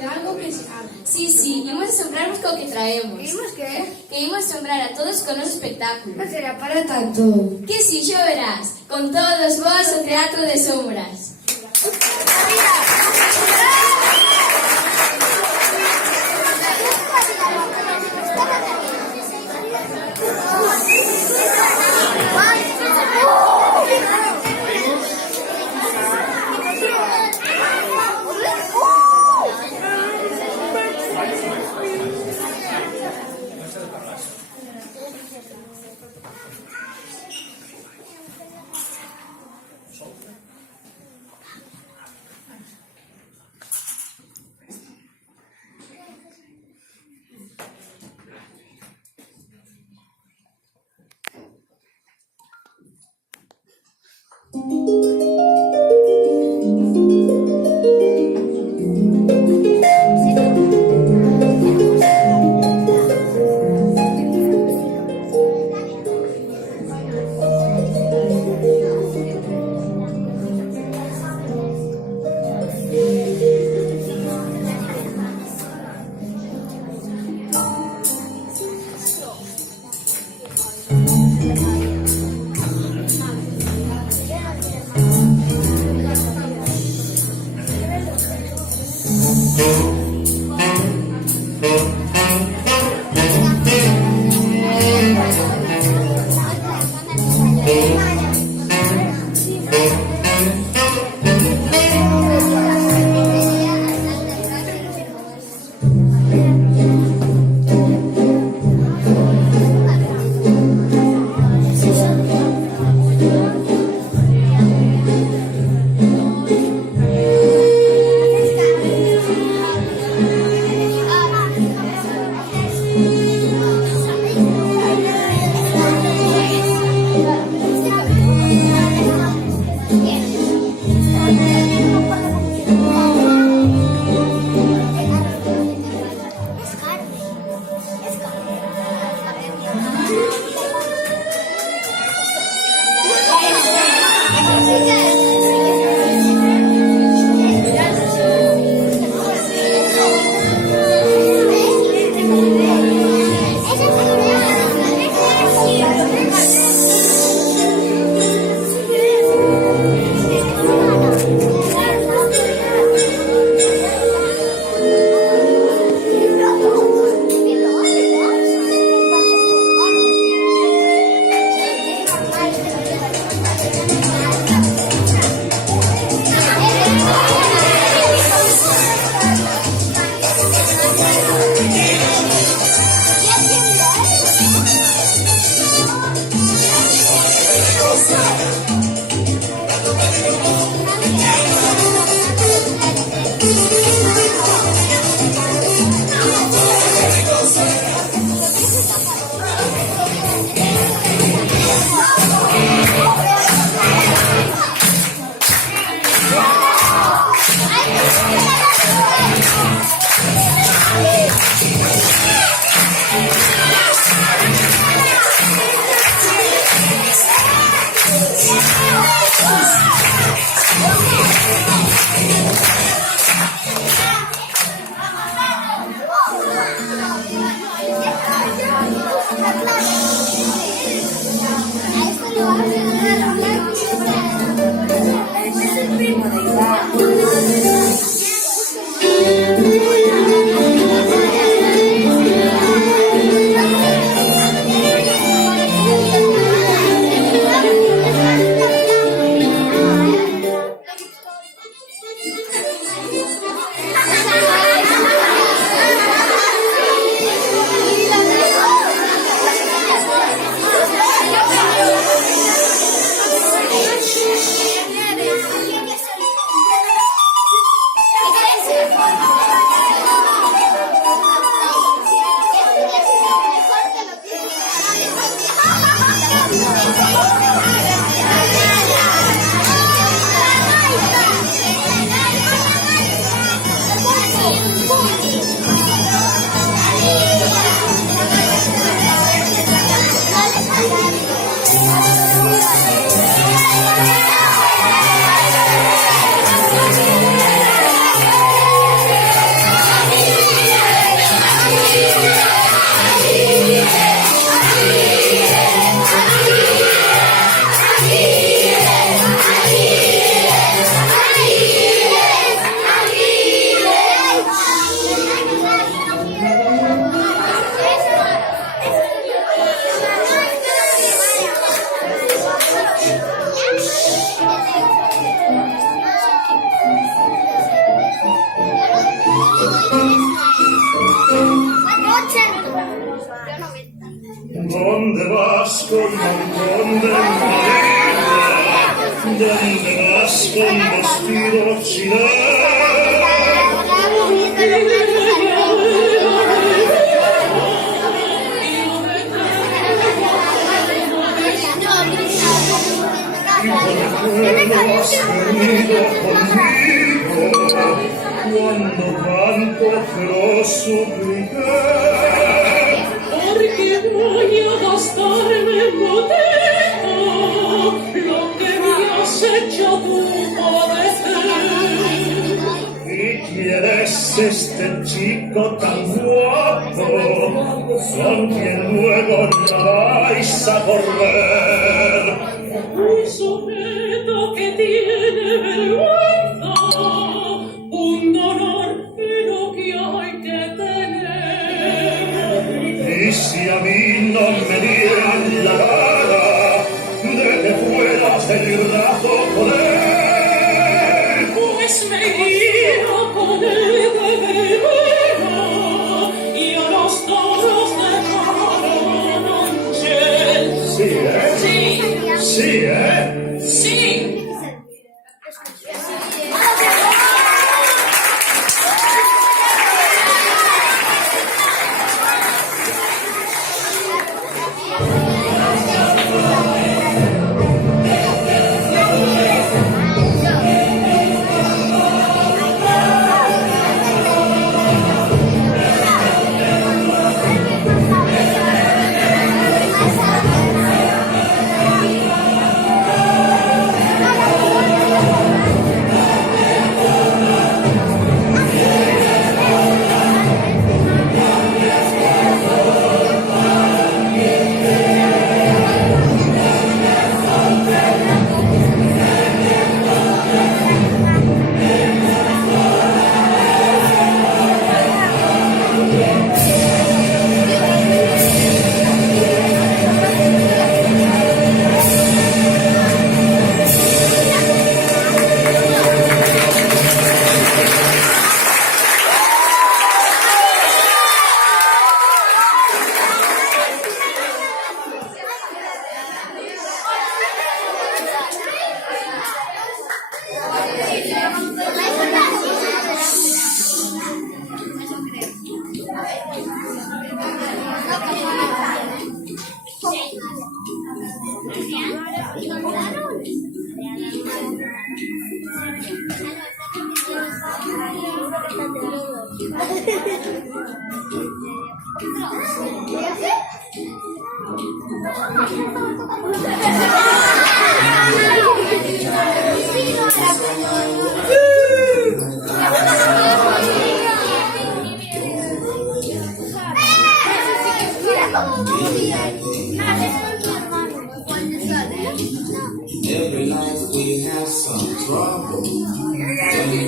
de algo que se haga. Sí, imos asombrarnos co que traemos. ¿Vimos qué? Que imos asombrar a todos con noso espectáculo. No será para tanto. Que si, xo verás, con todos vos o Teatro de Sombras. ¿Dónde vas con vestido chileno? ¿Y por qué no has venido conmigo? Cuando tanto te lo supliqué. Porque voy a gastarme en boteco lo que me has hecho tú padecer. ¿Y quién es este chico tan guapo con quien luego no vais a correr? Un sujeto que tiene vergüenza, un dolor pero que hay que tener. Y si a mí no me dieran la gana de que fueras el rato con él, Pues me iba con él de verano y a los toros de Carabanchel. sí, ¿eh? Sí, Sí, ¿eh? sí. Every night we have some trouble.